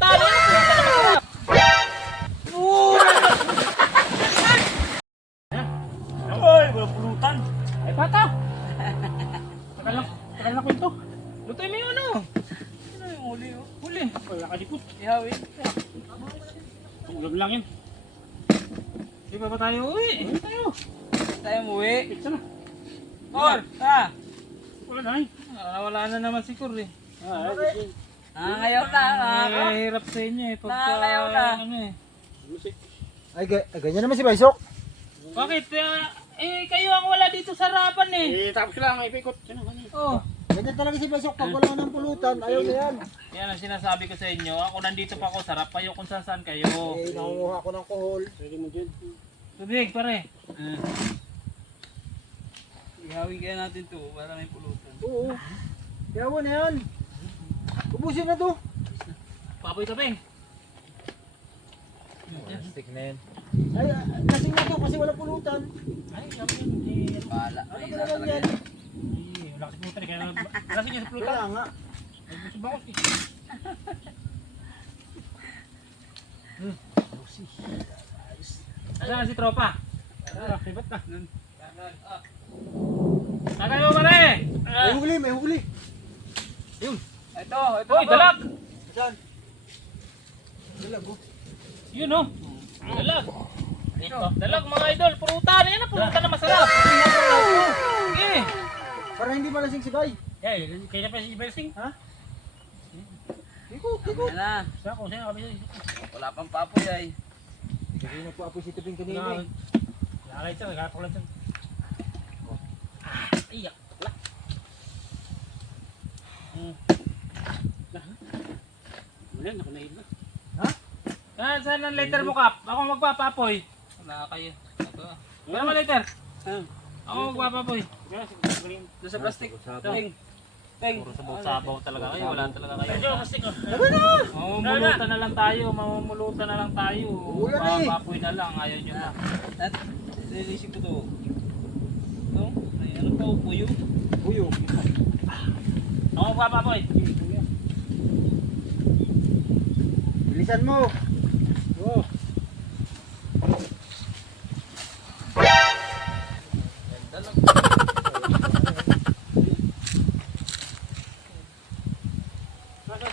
Talo na! Ay, wala pulutan. Ay, bata! Tagal lang, tagal lang kwento. Lutoy mo yung ano. Ano yung huli, oh? Huli. Wala ka dikot. Ihawin. Ulam lang. Di ba ba tayo uwi? Tayo? Tayo umuwi. Pizza na. Kor, ha? Wala na eh. Ah, wala na naman si Kor eh. Ah, ay, Nangangayaw na, Eh, hirap sa inyo eh. Pagka, Nangangayaw na. Ano eh. Ay, ga- ay, ganyan naman si Baysok. Bakit? Ah, eh, kayo ang wala dito sa harapan eh. Eh, tapos lang, may pikot. Ano, ano? Oh. Ganyan talaga si Baysok. Pag wala ng pulutan, ayaw na yan. Yan ang sinasabi ko sa inyo. Ako nandito pa ako sarap kayo kung saan saan kayo. Eh, nakukuha ko ng kohol. Pwede mo dyan. Tubig pare. Ihawin kaya natin to para may pulutan. Oo. Yawa na yan. Ubusin na to. Papoy tabing. Stick na yan. Ay, ah, lasing na to kasi wala pulutan. Ay, sabi yun. Eh, Bahala. Ano na naman yan? eh, wala kasi pulutan. eh, Kaya wala sige sa pulutan. Kaya nga. Ay, gusto ba ako eh. Hmm. Nasaan si tropa? Ah, sibat na. Tagay mo pare! May huli, may huli. Ito, ito. Uy, dalag! Saan? Dalag oh. Yun oh. Dalag. Ito, dalag mga idol. Pulutan. Yan ang pulutan na masarap. Sige. Para hindi malasing si Bay. Eh, kaya pa si Belsing. Ha? Ikot, ikot. Na. Siya ko, siya kami. Wala pang papoy ay. Hindi nagpo-apoy si Tuping kanina eh. Nakakait siya, nagkakakulan siya. Iyak. Wala, nakunaid na. Saan, saan ang letter mo, Kap? Ako magpapapoy. Wala kayo. Ito. Wala mo letter. Ah, Ako magpapapoy. wala. Doon sa plastic. Sabaw. Teng. Teng. Puro sabaw-sabaw talaga kayo. Wala talaga kayo. Medyo, plastic oh. Mamumulutan na lang tayo. Mamumulutan na lang tayo. Ulan na eh. Papapoy na lang. Ayaw nyo na. At, nilisip ko to. Ito. Ano pa, puyo. Uyo. Ako magpapapoy. Bilisan mo. Oh,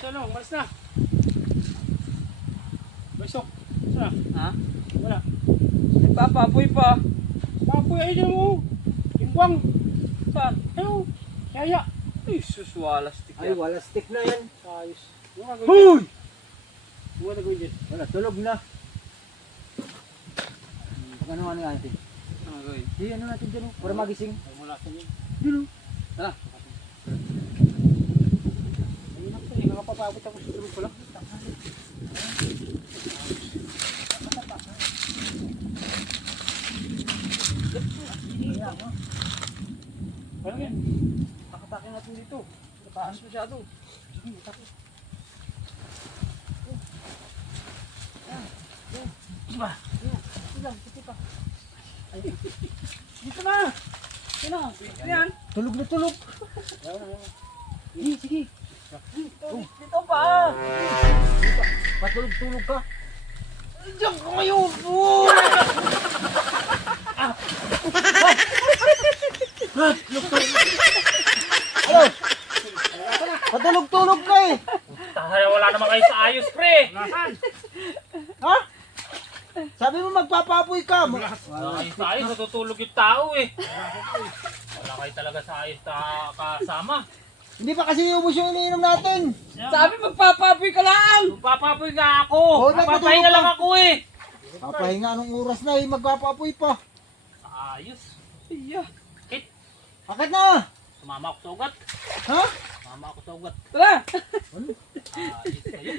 no, umalis na. Besok. Sa, Ha? wala. May papapoy pa. Papoy, ay dyan mo. Imbwang. Saan? Ayaw. Kaya. Ay, sus, wala stick Ay, yan. wala stick na yan. Ayos. Huy! Ano ka gawin dyan? Wala, tulog na. Ano ano natin? Ano gawin? Di ano natin dyan oh, para magising. Wala sa niya. Dun oh. Tara. Ayun ako, eh, nakapapabot ako sa tulog ko lang. Parang yan. Pakatakin natin dito. Taas masyado. Dito na! Sino? Yan. Tulog na tulog. Sige, sige. Dito pa. Patulog-tulog ka. Diyan ka ngayon. Ano? Patulog-tulog ka eh. Tayo, wala naman kayo sa ayos, pre. Ha? Sabi mo magpapapoy ka. Wala kayo sa ayos. Natutulog yung tao eh. Wala kayo talaga sa ayos ta kasama. Hindi pa kasi ubos yung iniinom natin. Sabi magpapapoy ka lang. Papapoy nga ako. Oo, Papapahinga natutulog lang ako eh. Papahinga anong oras na eh. Magpapapoy pa. Ayos. Iya. Kit, Bakit na? sumama ako sa ugat. Ha? Sumama ako sa ugat. Tara. Ayos kayo.